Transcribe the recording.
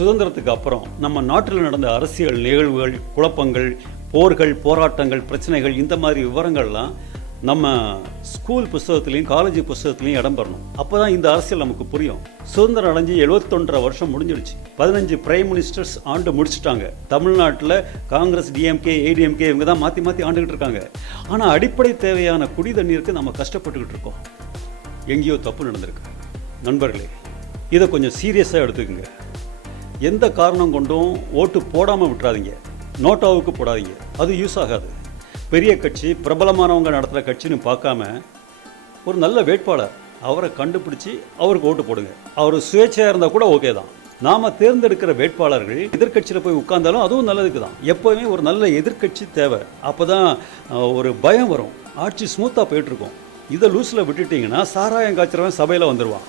சுதந்திரத்துக்கு அப்புறம் நம்ம நாட்டில் நடந்த அரசியல் நிகழ்வுகள் குழப்பங்கள் போர்கள் போராட்டங்கள் பிரச்சனைகள் இந்த மாதிரி விவரங்கள்லாம் நம்ம ஸ்கூல் புஸ்தகத்துலேயும் காலேஜ் புஸ்தகத்துலேயும் இடம் பெறணும். அப்போ தான் இந்த அரசியல் நமக்கு புரியும். சுதந்திரம் அடைஞ்சு எழுபத்தொன்றரை வருஷம் முடிஞ்சிடுச்சு. பதினஞ்சு பிரைம் மினிஸ்டர்ஸ் ஆண்டு முடிச்சிட்டாங்க. தமிழ்நாட்டில் காங்கிரஸ் டிஎம்கே ஏடிஎம்கே இவங்க தான் மாற்றி மாற்றி ஆண்டுகிட்டு இருக்காங்க. ஆனால் அடிப்படை தேவையான குடி தண்ணீருக்கு நம்ம கஷ்டப்பட்டுக்கிட்டு இருக்கோம். எங்கேயோ தப்பு நடந்திருக்கு. நண்பர்களே இதை கொஞ்சம் சீரியஸாக எடுத்துக்கோங்க. எந்த காரணம் கொண்டும் ஓட்டு போடாமல் விட்டுறாதீங்க. நோட்டாவுக்கு போடாதீங்க. அது யூஸ் ஆகாது. பெரிய கட்சி பிரபலமானவங்க நடத்துகிற கட்சின்னு பார்க்காம ஒரு நல்ல வேட்பாளர் அவரை கண்டுபிடிச்சி அவருக்கு ஓட்டு போடுங்க. அவர் சுயேட்சையாக இருந்தால் கூட ஓகே தான். நாம் தேர்ந்தெடுக்கிற வேட்பாளர்கள் எதிர்க்கட்சியில் போய் உட்கார்ந்தாலும் அதுவும் நல்லதுக்கு தான். எப்போவுமே ஒரு நல்ல எதிர்க்கட்சி தேவை. அப்போ தான் ஒரு பயம் வரும். ஆட்சி ஸ்மூத்தாக போயிட்டுருக்கும் இதை லூஸில் விட்டுட்டிங்கன்னா சாராயம் காய்ச்சறவன் சபையில் வந்துடுவான்